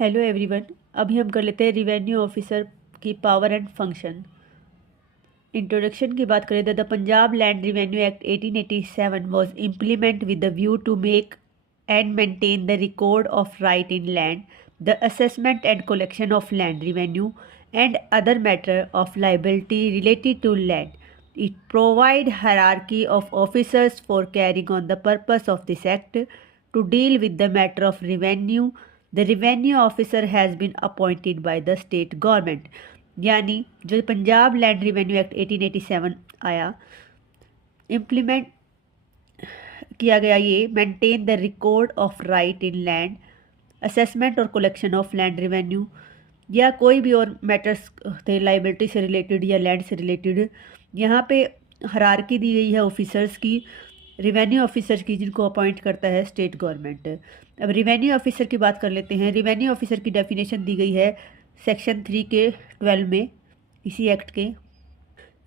Hello everyone. अभी हम कर लेते हैं रिवेन्यू ऑफिसर की पावर एंड फंक्शन। इंट्रोडक्शन की बात करें तो the Punjab land revenue act 1887 was implement with the view to make and maintain the record of right in land, the assessment and collection of land revenue and other matter of liability related to land. It provide hierarchy of officers for carrying on the purpose of this act to deal with the matter of revenue. The revenue officer has been appointed by the state government. यानी जो Punjab land revenue act 1887 आया, implement किया गया, ये maintain the record of right in land, assessment और collection of land revenue या कोई भी और मैटर्स थे लाइबिलिटी से रिलेटेड या लैंड से रिलेटेड. यहाँ पे हरारकी दी गई है ऑफिसर्स की, रिवेन्यू ऑफिसर की, जिनको अपॉइंट करता है स्टेट गवर्नमेंट. अब रिवेन्यू ऑफिसर की बात कर लेते हैं. रिवेन्यू ऑफिसर की डेफिनेशन दी गई है सेक्शन 3 के 12 में, इसी एक्ट के.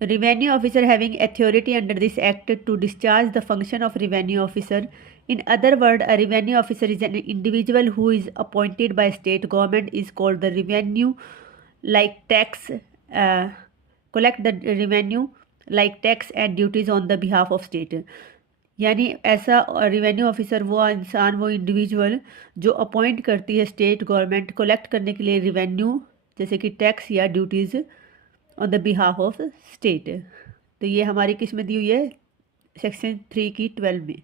Revenue officer having authority under this act to discharge the function of revenue officer. In other words, a revenue officer is an individual who is appointed by state government, is called the revenue, like tax, collect the revenue like tax and duties on the behalf of state. यानी ऐसा revenue officer वो इंसान, वो individual जो appoint करती है state government collect करने के लिए रिवेन्यू, जैसे कि टैक्स या duties on the behalf of state. तो ये हमारी किस में दी हुई है, सेक्शन 3 की 12 में.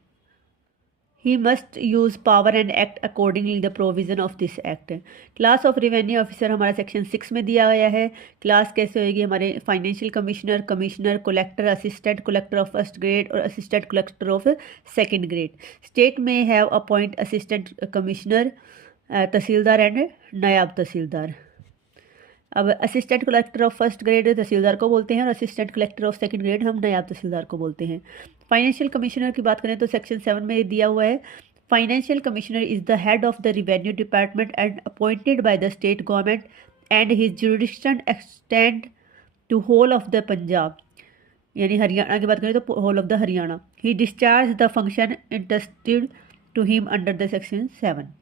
He must use power and act accordingly the provision of this act. Class of revenue officer हमारा सेक्शन 6 में दिया गया है. क्लास कैसे होगी हमारे, financial commissioner, commissioner, collector, assistant collector of first grade और assistant collector of second grade. State में have appoint assistant commissioner, tehsildar and naib tehsildar. अब assistant collector of first grade tehsildar को बोलते हैं और assistant collector of second grade हम नायब तहसीलदार को बोलते हैं. फाइनेंशियल कमिश्नर की बात करें तो सेक्शन 7 में दिया हुआ है, financial commissioner is the head of the revenue department and appointed by the state government and his jurisdiction extend to whole of the Punjab. यानी हरियाणा की बात करें तो whole of the Haryana. He discharge the function interested to him under the section 7.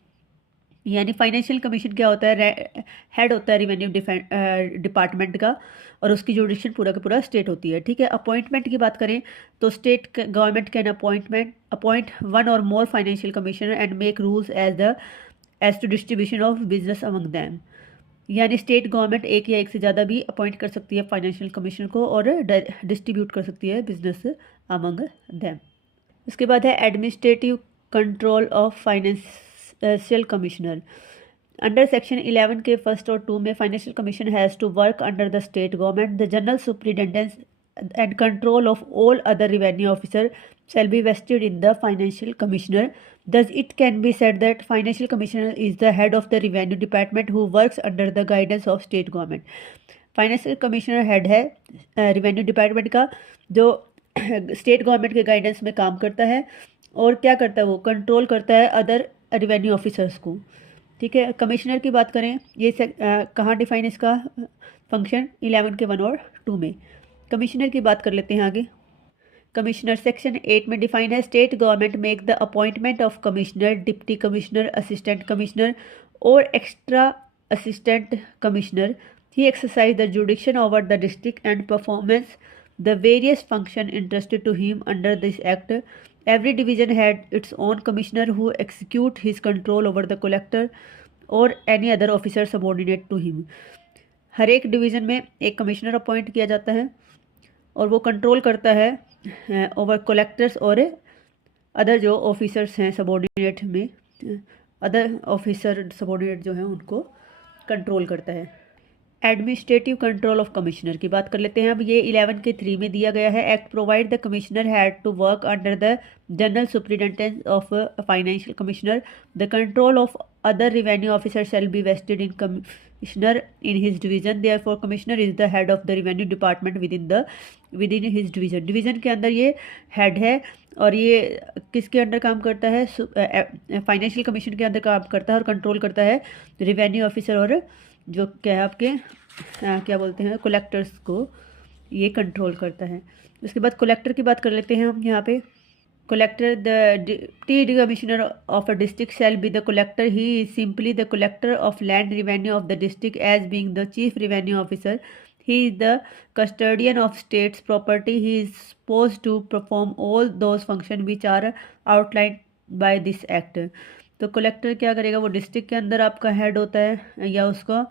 यानी financial commission क्या होता है, head होता है रिवेन्यू डिपार्टमेंट का और उसकी जुडिक्शन पूरा का पूरा स्टेट होती है. ठीक है. अपॉइंटमेंट की बात करें तो state government can appoint one और more financial commissioner and make rules as to distribution of business among them. यानी स्टेट गवर्नमेंट एक या एक से ज़्यादा भी अपॉइंट कर सकती है फाइनेंशियल कमीशन को और डिस्ट्रीब्यूट कर सकती है बिजनेस अमंग दैम. उसके बाद है administrative control of financial commissioner. Under section 11 के फर्स्ट और 2 में financial commission has to work under the state government. The general superintendence and control of all other revenue officer shall be vested in the financial commissioner. Thus it can be said that financial commissioner is the head of the revenue department who works under the guidance of state government. Financial commissioner head है revenue department का, जो state government के guidance में काम करता है और क्या करता है, वो कंट्रोल करता है अदर रिवेन्यू ऑफिसर्स को. ठीक है. कमिश्नर की बात करें, ये कहाँ डिफाइन इसका फंक्शन 11 के 1 और 2 में. कमिश्नर की बात कर लेते हैं आगे. कमिश्नर सेक्शन 8 में डिफाइन है, state government make the appointment of commissioner, deputy commissioner, assistant commissioner और extra assistant commissioner. He exercise the jurisdiction over the district and performance the various function interested to him under this act. Every division had its own commissioner who execute his control over the collector or any other officer subordinate to him. हर एक division में एक commissioner appoint किया जाता है और वो control करता है ओवर कलेक्टर्स और अदर जो ऑफिसर्स हैं सबॉर्डिनेट में, अदर ऑफिसर सबॉर्डिनेट जो हैं उनको कंट्रोल करता है. एडमिनिस्ट्रेटिव कंट्रोल ऑफ कमिश्नर की बात कर लेते हैं. अब ये 11 के 3 में दिया गया है, act provide the commissioner had to work under the general superintendent of financial commissioner. The control of other revenue officer shall be vested in commissioner in his division. Therefore commissioner is the head of the revenue department within his division. Division के अंदर ये head है और ये किसके under काम करता है, फाइनेंशियल कमीशन के अंदर काम करता है और कंट्रोल करता है रिवेन्यू ऑफिसर और जो क्या है आपके क्या बोलते हैं कलेक्टर्स को ये कंट्रोल करता है. उसके बाद कलेक्टर की बात कर लेते हैं हम यहाँ पे. Collector, the deputy commissioner of a district shall be the collector. He is simply the collector of land revenue of the district, as being the chief revenue officer. He is the custodian of state's property. He is supposed to perform all those functions which are outlined by this act. तो collector क्या करेगा, वो district के अंदर आपका head होता है, या उसको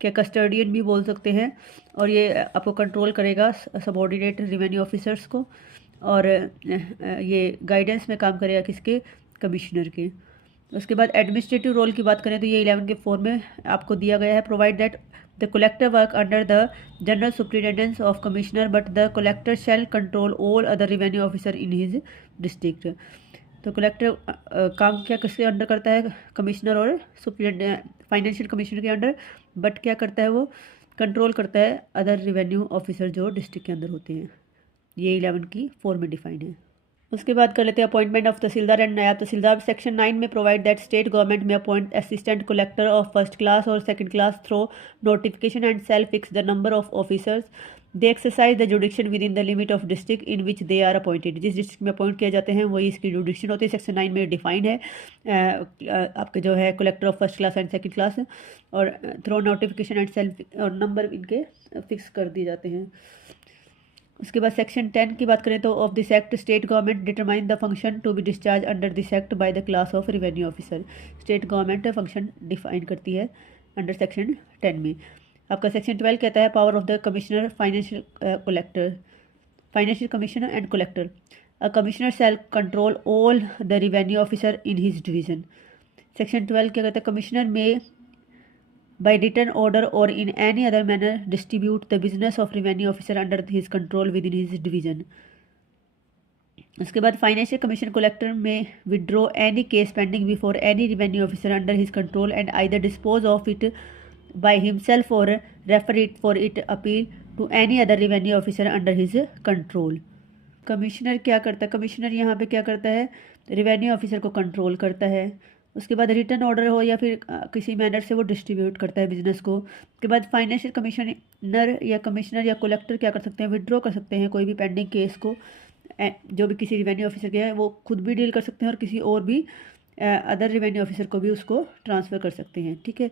क्या कस्टडियन भी बोल सकते हैं, और ये आपको कंट्रोल करेगा सबऑर्डिनेट रेवेन्यू ऑफिसर्स को, और ये गाइडेंस में काम करेगा किसके, कमिश्नर के। उसके बाद एडमिनिस्ट्रेटिव रोल की बात करें तो ये 11 के 4 में आपको दिया गया है, provide that the collector work under the general superintendence of commissioner but the collector shall control all other revenue officer in his district. तो कलेक्टर काम क्या किसके अंडर करता है, कमिश्नर और फाइनेंशियल कमिश्नर के अंडर, बट क्या करता है, वो कंट्रोल करता है अदर रेवेन्यू ऑफिसर जो डिस्ट्रिक्ट के अंदर होते हैं। ये 11 की 4 में डिफाइंड है। उसके बाद कर लेते हैं appointment of tehsildar and naib tehsildar. Section 9 में provide that state government may appoint assistant collector of first class और second class through notification and shall fix the number of officers they exercise the jurisdiction within the limit of district in which they are appointed. जिस district में appoint किए जाते हैं वही इसकी जुडिक्शन होती है। सेक्शन 9 में डिफाइंड है आपके जो है collector of first class and second class, और थ्रो नोटिफिकेशन एंड सेल और नंबर इनके फिक्स कर दिए जाते हैं। उसके बाद सेक्शन 10 की बात करें तो of this act state government determine the function to be discharge under this act by the class of revenue officer. State government function define करती है अंडर सेक्शन 10 में। आपका सेक्शन 12 कहता है power of the commissioner financial collector, financial commissioner and collector. A commissioner shall control all the revenue officer in his division. Section 12 क्या कहता है, commissioner में by written order or in any other manner distribute the business of revenue officer under his control within his division। उसके बाद financial commission collector may withdraw any case pending before any revenue officer under his control and either dispose of it by himself और refer it for it appeal to any other revenue officer under his control. Commissioner क्या करता है, commissioner यहाँ पे क्या करता है, revenue officer को कंट्रोल करता है। उसके बाद रिटर्न ऑर्डर हो या फिर किसी मैनर से वो डिस्ट्रीब्यूट करता है बिजनेस को। उसके बाद फाइनेंशियल कमिश्नर या कमिश्नर या कलेक्टर क्या कर सकते हैं, विड्रॉ कर सकते हैं कोई भी पेंडिंग केस को, जो भी किसी रेवेन्यू ऑफिसर के है वो खुद भी डील कर सकते हैं और किसी और भी अदर रेवेन्यू ऑफिसर को भी उसको ट्रांसफ़र कर सकते हैं। ठीक है।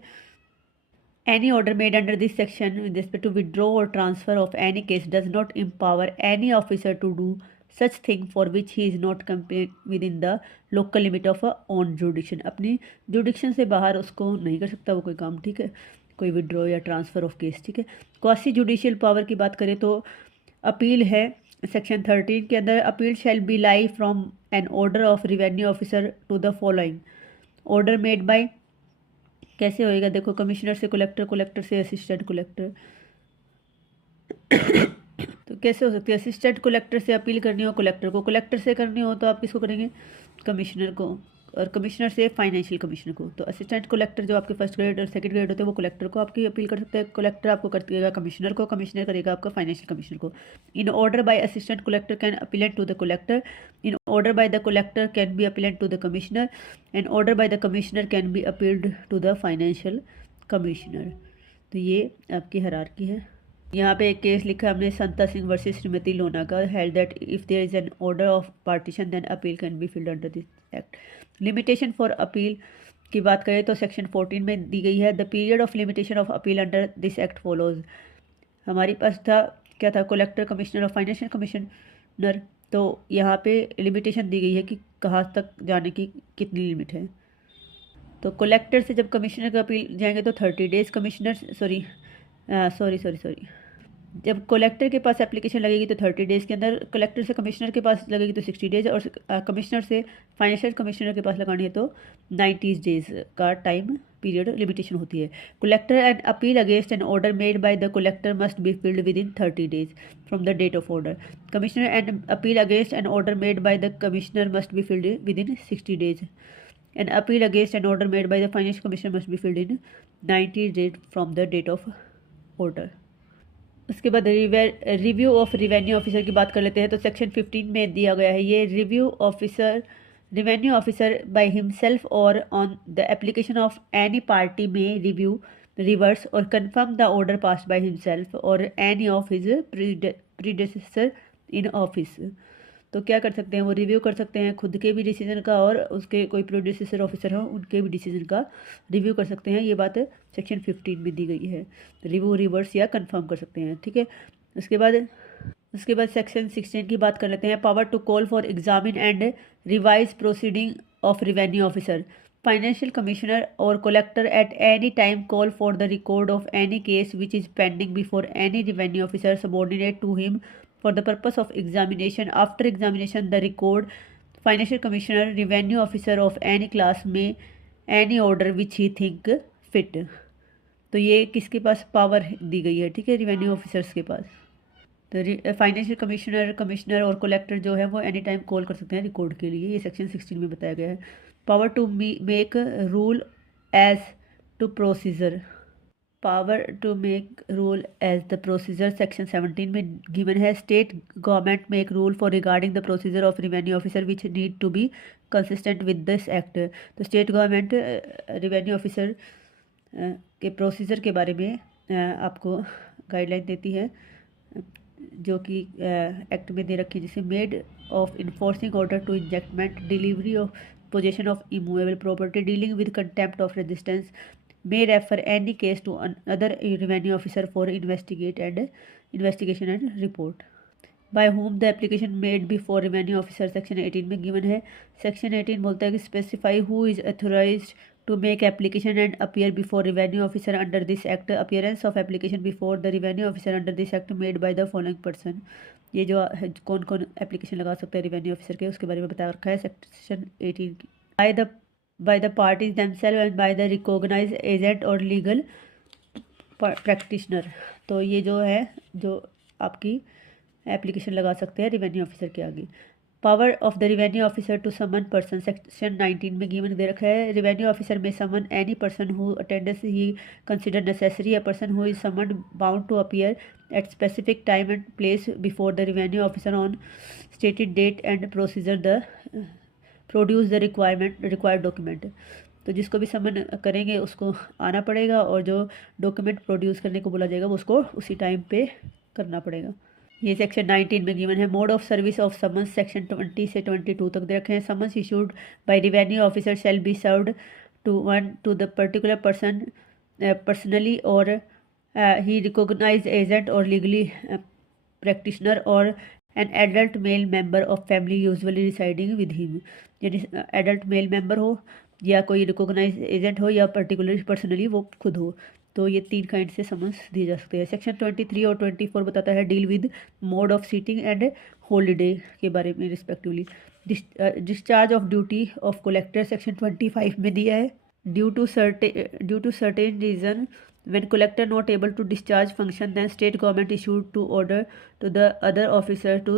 Any order made under this section with respect to withdraw और transfer of any case does not empower any officer to do such thing for which he is not complete within the local limit of on jurisdiction. अपनी jurisdiction से बाहर उसको नहीं कर सकता वो कोई काम। ठीक है, कोई विड्रॉ या ट्रांसफ़र ऑफ केस। ठीक है। क्वासी जुडिशियल पावर की बात करें तो अपील है सेक्शन 13 के अंदर, appeal shall be lie from an order of revenue officer to the following order made by. कैसे होएगा देखो, कमिश्नर से कलेक्टर, कलेक्टर से असिस्टेंट कलेक्टर। तो कैसे हो सकती है, असिस्टेंट कलेक्टर से अपील करनी हो कलेक्टर को, कलेक्टर से करनी हो तो आप किसको करेंगे, कमिश्नर को, और कमिश्नर से फाइनेंशियल कमिश्नर को। तो असिस्टेंट कलेक्टर जो आपके फर्स्ट ग्रेड और सेकंड ग्रेड होते हैं वो कलेक्टर को आपकी अपील कर सकते हैं, कलेक्टर आपको करेगा कमिश्नर को, कमिश्नर करेगा आपका फाइनेंशियल कमिश्नर को। In order by assistant collector can appellant to the collector, in order by the collector can be appellant to the commissioner, and order by the commissioner can be appealed to the financial commissioner. तो ये आपकी hierarchy है। यहाँ पे एक case लिखा हमने, संता Singh versus Shrimati Lona का, held that if there is an order of partition then appeal can be filed under this act. Limitation for appeal की बात करें तो सेक्शन 14 में दी गई है, the period of limitation of appeal under this act follows. हमारे पास था क्या था, कलेक्टर, कमिश्नर और फाइनेंशियल कमिश्नर। तो यहाँ पे लिमिटेशन दी गई है कि कहाँ तक जाने की कितनी लिमिट है। तो कलेक्टर से जब कमिश्नर का अपील जाएंगे तो 30 डेज, कमिश्नर सॉरी जब कलेक्टर के पास एप्लीकेशन लगेगी तो 30 डेज़ के अंदर, कलेक्टर से कमिश्नर के पास लगेगी तो 60 डेज़, और कमिश्नर से फाइनेंशियल कमिश्नर के पास लगानी है तो 90 डेज़ का टाइम पीरियड लिमिटेशन होती है। Collector and appeal against an order made by the collector must be filed within 30 days from the date of order. Commissioner and appeal against an order made by the commissioner must be filed within 60 days. An appeal against an order made by the financial commissioner must be filed in 90 days from the date of order. उसके बाद review of revenue officer की बात कर लेते हैं। तो section 15 में दिया गया है ये, review officer revenue officer by himself और on the application of any party may review, reverse और confirm the order passed by himself और any of his predecessor in office. तो क्या कर सकते हैं, वो रिव्यू कर सकते हैं खुद के भी डिसीजन का और उसके कोई प्रोड्यूसर ऑफिसर हो उनके भी डिसीजन का रिव्यू कर सकते हैं। ये बात सेक्शन 15 में दी गई है। रिव्यू, रिवर्स या कंफर्म कर सकते हैं, ठीक है। उसके बाद सेक्शन 16 की बात कर लेते हैं। Power to call for examine and revise proceeding of revenue officer, financial commissioner और collector at any time call for the record of any case which is pending before any revenue officer subordinate to him for the purpose of examination. After examination, the record financial commissioner, revenue officer of any class may any order which he think fit. तो ये किसके पास power दी गई है, ठीक है, revenue officers के पास। तो financial commissioner और कलेक्टर जो है वो एनी टाइम कॉल कर सकते हैं रिकॉर्ड के लिए। ये सेक्शन 16 में बताया गया है। Power to make rule as to procedure, power to make rule as the procedure section 17 में गिवन है। State government make rule for regarding the procedure of revenue officer which need to be consistent with this act. तो state government revenue officer के procedure के बारे में आपको guideline देती है जो कि एक्ट में दे रखी है, जिसे made of enforcing order to ejectment, delivery of possession of immovable property, dealing with contempt of resistance, may refer any case to another revenue officer for investigation and report. By whom the application made before revenue officer section 18 में given है। section 18 बोलता है कि specify who is authorized to make application and appear before revenue officer under this act. Appearance of application before the revenue officer under this act made by the following person। ये जो कौन कौन application लगा सकते हैं revenue officer के, उसके बारे में बता रखा है सेक्शन 18 की। by the parties themselves and by the recognized agent or legal practitioner। तो ये जो है जो आपकी एप्लीकेशन लगा सकते हैं रिवेन्यू ऑफिसर के आगे। Power of the revenue officer to summon person section 19 में गिवन दे रखा है। Revenue officer may summon any person who attendance he consider necessary, a person who is summon bound to appear at specific time and place before the revenue officer on stated date and procedure the produce the required document. तो जिसको भी समन करेंगे उसको आना पड़ेगा और जो document produce करने को बोला जाएगा वो उसको उसी टाइम पे करना पड़ेगा। ये सेक्शन 19 में गिवन है। Mode of service of summons section 20 से 22 तक दे रखे हैं। Summons issued by revenue officer shall be served to the particular person personally और ही रिकॉग्नाइज एजेंट और लीगली प्रैक्टिशनर और an adult male member of family usually residing with him. यानी adult male member हो या कोई recognise agent हो या particular personally वो खुद हो। तो ये 3 काइंड से समन्स दिए जा सकते हैं। सेक्शन 23 और 24 बताता है deal with mode of sitting and holiday के बारे में respectively. Discharge of duty of collector section 25 में दिया है। Due to certain reason when collector not able to discharge function, then state government issued to order to the other officer to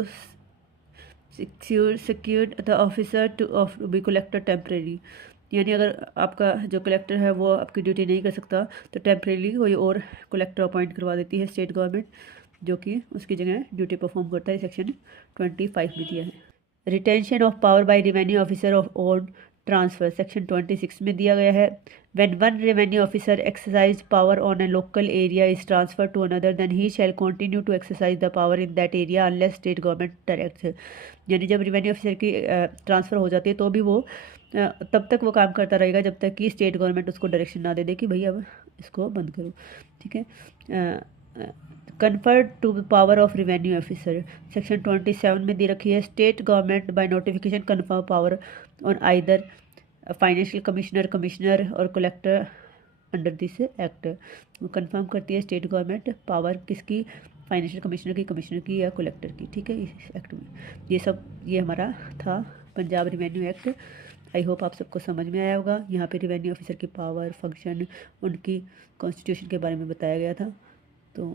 secure the officer to be collector temporary। यानी अगर आपका जो collector है वो आपकी ड्यूटी नहीं कर सकता तो टेम्परेली कोई और कलेक्टर अपॉइंट करवा देती है स्टेट गवर्नमेंट, जो कि उसकी जगह ड्यूटी परफॉर्म करता है। सेक्शन 25 में दिया है। Retention of power bye revenue officer of own transfer section 26 में दिया गया है। When one revenue officer exercise power on a local area is transferred to another, then he shall continue to exercise the power in that area unless state government directs। यानी जब revenue officer की transfer हो जाती है तो भी वो तब तक वो काम करता रहेगा जब तक कि स्टेट गवर्नमेंट उसको डायरेक्शन ना दे दे कि भाई अब इसको बंद करो, ठीक है। Conferred to power of revenue officer section 27 में दे रखी है। State government by notification confirm power on either financial commissioner और कलेक्टर अंडर दिस एक्ट। वो कंफर्म करती है स्टेट गवर्नमेंट पावर किसकी, फाइनेंशियल कमिश्नर की या कलेक्टर की, ठीक है, इस एक्ट में। ये हमारा था Punjab revenue act. I hope आप सबको समझ में आया होगा। यहाँ पे रिवेन्यू ऑफिसर की पावर, फंक्शन, उनकी कॉन्स्टिट्यूशन के बारे में बताया गया था। तो